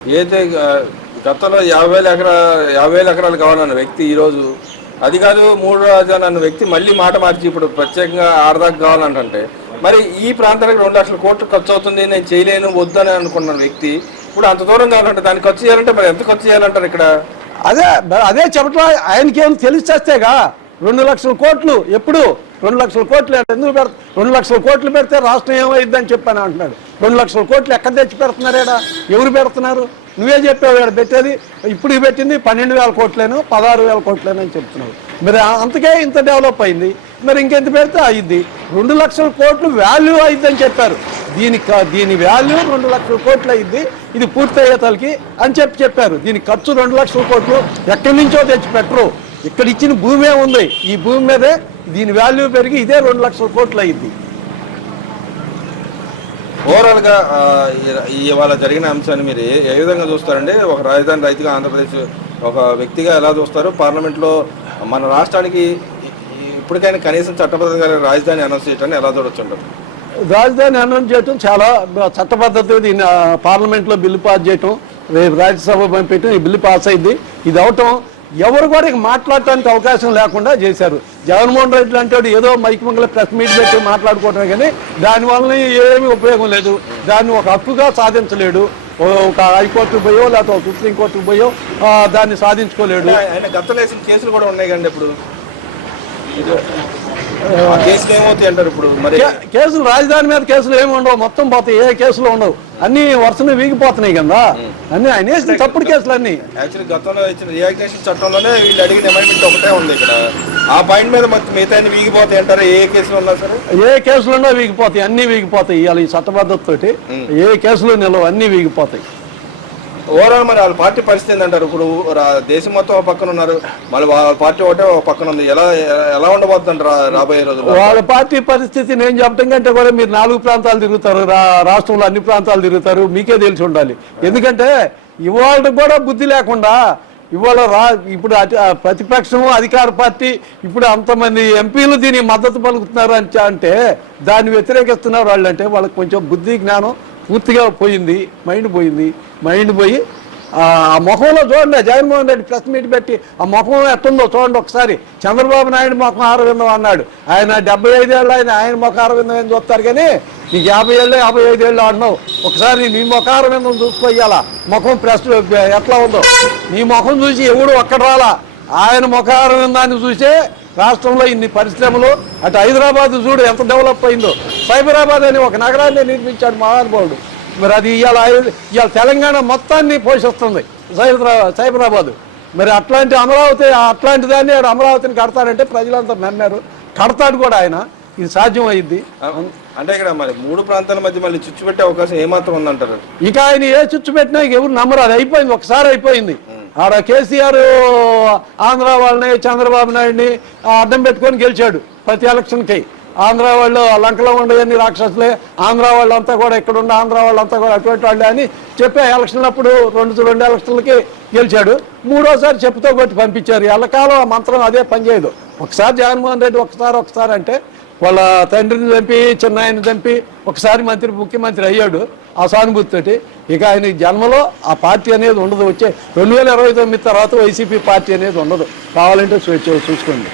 ఏదైతే గతంలో 50,000 ఎకరాలు కావాలన్న వ్యక్తి ఈరోజు అది కాదు 3 రాజధానులు అన్న వ్యక్తి మళ్ళీ మాట మార్చి ఇప్పుడు ప్రత్యేకంగా ఆడదాకా కావాలంటే మరి ఈ ప్రాంతానికి 2 లక్షల కోట్లు ఖర్చు అవుతుంది, నేను చేయలేను వద్దని అనుకున్న వ్యక్తి ఇప్పుడు అంత దూరం కావాలంటే దానికి ఖర్చు చేయాలంటే మరి ఎంత ఖర్చు చేయాలంటారు ఇక్కడ? అదే చెప్పట్లా, ఆయనకేం తెలిసేస్తేగా 2 లక్షల కోట్లు ఎప్పుడు 2 లక్షల కోట్లు ఎందుకు పెడతా 2 లక్షల కోట్లు పెడితే రాష్ట్రం ఏమైందని చెప్పాను అంటున్నాడు. 2 లక్షల కోట్లు ఎక్కడ తెచ్చి పెడుతున్నారేడా? ఎవరు పెడుతున్నారు? నువ్వే చెప్పావు ఇక్కడ పెట్టేది. ఇప్పుడు పెట్టింది 12,000 కోట్లేను 16,000 కోట్లేను అని చెప్తున్నావు. మరి అంతకే ఇంత డెవలప్ అయింది, మరి ఇంకెంత పెడితే అయింది. 2 లక్షల కోట్లు వాల్యూ అయిందని చెప్పారు. దీని వాల్యూ 2 లక్షల కోట్లు అయింది, ఇది పూర్తయ్యేతలకి అని చెప్పారు. దీని ఖర్చు 2 లక్షల కోట్లు ఎక్కడి నుంచో తెచ్చి పెట్టరు. ఇక్కడ ఇచ్చిన భూమే ఉంది, ఈ భూమి మీదే దీని వాల్యూ పెరిగి ఇదే 2 లక్షల కోట్లు అయింది. ఓవరాల్గా ఇవాళ జరిగిన అంశాన్ని మీరు ఏ విధంగా చూస్తారండి? ఒక రాజధాని రైతుగా ఆంధ్రప్రదేశ్ ఒక వ్యక్తిగా ఎలా చూస్తారు? పార్లమెంట్లో మన రాష్ట్రానికి ఇప్పటికైనా కనీసం చట్టబద్ధంగా రాజధాని అనౌన్స్ చేయడాన్ని ఎలా చూడొచ్చు అంటారు? రాజధాని అనౌన్స్ చేయటం చాలా చట్టబద్ధత. దీన్ని పార్లమెంట్లో బిల్లు పాస్ చేయటం, రేపు రాజ్యసభ పంపించడం, ఈ బిల్లు పాస్ అయింది. ఇది అవటం ఎవరు కూడా మాట్లాడటానికి అవకాశం లేకుండా చేశారు. జగన్మోహన్ రెడ్డి లాంటి ఏదో మైక్ మంగళ ప్రెస్ మీట్ పెట్టి మాట్లాడుకోవటమే కానీ దానివల్ల ఏమీ ఉపయోగం లేదు. దాన్ని ఒక హక్కుగా సాధించలేడు. ఒక హైకోర్టుకు పోయో లేకపోతే ఒక సుప్రీంకోర్టుకు పోయో దాన్ని సాధించుకోలేడు. గతంలో వేసిన కేసులు కూడా ఉన్నాయి కండి. ఇప్పుడు కేసులు ఏమవుతాయి అంటారు? ఇప్పుడు మరి కేసులు రాజధాని మీద కేసులు ఏమి ఉండవు, మొత్తం పోతాయి. ఏ కేసులు ఉండవు, అన్ని వరుసనే వీగిపోతున్నాయి కదా. అన్ని ఆయన వేసిన తప్పుడు కేసులు అన్ని. యాక్చువల్లీ గతంలో ఇచ్చిన రియాక్టేషన్ చట్టంలోనే వీళ్ళు అడిగిన అమెండ్మెంట్ ఒకటే ఉంది ఇక్కడ. ఆ పాయింట్ మీద మొత్తం మిగతా వీగిపోతాయి అంటారు. ఏ కేసులు ఉన్నా సరే ఏ కేసులు ఉన్నా వీగిపోతాయి, అన్ని వీగిపోతాయి. ఇవాళ ఈ చట్టబద్ధతతోటి ఏ కేసులు నిలవు, అన్ని వీగిపోతాయి. ఓవరాల్ మరి వాళ్ళ పార్టీ పరిస్థితి ఏంటంటారు? ఇప్పుడు దేశం మొత్తం ఒక పక్కన ఉన్నారు, మళ్ళీ వాళ్ళ పార్టీ ఒకటే ఒక పక్కన ఉంది. ఎలా ఉండబోతుంది రాబోయే రోజుల్లో? వాళ్ళ పార్టీ పరిస్థితి నేను చెప్పడం కంటే కూడా మీరు 4 ప్రాంతాలు తిరుగుతారు, రాష్ట్రంలో అన్ని ప్రాంతాలు తిరుగుతారు, మీకే తెలిసి ఉండాలి. ఎందుకంటే ఇవాళ కూడా బుద్ధి లేకుండా ఇవాళ ఇప్పుడు ప్రతిపక్షం అధికార పార్టీ ఇప్పుడు అంతమంది ఎంపీలు దీనికి మద్దతు పలుకుతున్నారు అంటే దాన్ని వ్యతిరేకిస్తున్నారు వాళ్ళు. అంటే వాళ్ళకి కొంచెం బుద్ధి జ్ఞానం పూర్తిగా పోయింది, మైండ్ పోయి ఆ ముఖంలో చూడండి. జగన్మోహన్ రెడ్డి ప్రెస్ మీట్ పెట్టి ఆ ముఖం ఎట్టుందో చూడండి ఒకసారి. చంద్రబాబు నాయుడు ముఖం ఆరవిందం అన్నాడు. ఆయన 75 ఏళ్ళు ఆయన ముఖం ఆరవిందం ఏం చూస్తారు కానీ నీకు 50 ఏళ్ళు 55 ఏళ్ళు అన్నావు. ఒకసారి నీ ముఖం ఆరవిందం చూసుకోవాలా, ముఖం ప్రెస్ ఎట్లా ఉందో. నీ ముఖం చూసి ఎవడు ఒక్కడ రాలా. ఆయన ముఖ ఆరవిందాన్ని చూసే రాష్ట్రంలో ఇన్ని పరిశ్రమలు, అటు హైదరాబాద్ చూడు ఎంత డెవలప్ అయిందో. సైబరాబాద్ అని ఒక నగరాన్ని నిర్మించాడు మహానుభావుడు. మరి అది ఇవాళ తెలంగాణ మొత్తాన్ని పోషిస్తుంది సైబరాబాద్. మరి అట్లాంటి అమరావతి, అట్లాంటి దాన్ని అమరావతిని కడతాడంటే ప్రజలంతా నమ్మారు. కడతాడు కూడా ఆయన. ఇది సాధ్యం అయ్యింది. అంటే ఇక్కడ మరి 3 ప్రాంతాల మధ్య మళ్ళీ చుచ్చు పెట్టే అవకాశం ఏమాత్రం ఉందంటారు? ఇక ఆయన ఏ చుచ్చు పెట్టినా ఎవరు నమ్మరు. అది అయిపోయింది, ఒకసారి అయిపోయింది. ఆడ కేసీఆర్ ఆంధ్ర వాళ్ళని చంద్రబాబు నాయుడిని అడ్డం పెట్టుకొని గెలిచాడు ప్రతి ఎలక్షన్కి. ఆంధ్ర వాళ్ళు లంకలో ఉండేవన్నీ రాక్షసులే, ఆంధ్ర వాళ్ళంతా కూడా ఇక్కడ ఉండే ఆంధ్ర వాళ్ళంతా కూడా అటువంటి వాళ్ళే అని చెప్పే ఎలక్షన్లప్పుడు 2 ఎలక్షన్లకి గెలిచాడు. 3వసారి చెప్పుతో కొట్టి పంపించారు. ఎల్లకాలం ఆ మంత్రం అదే పనిచేయదు. ఒకసారి జగన్మోహన్ రెడ్డి ఒకసారి అంటే వాళ్ళ తండ్రిని చంపి చిన్నాయన్ని చంపి ఒకసారి ముఖ్యమంత్రి అయ్యాడు ఆ సానుభూతితోటి. ఇక ఆయన జన్మలో ఆ పార్టీ అనేది ఉండదు. వచ్చే 2029 తర్వాత వైసీపీ పార్టీ అనేది ఉండదు. కావాలంటే చూసుకోండి.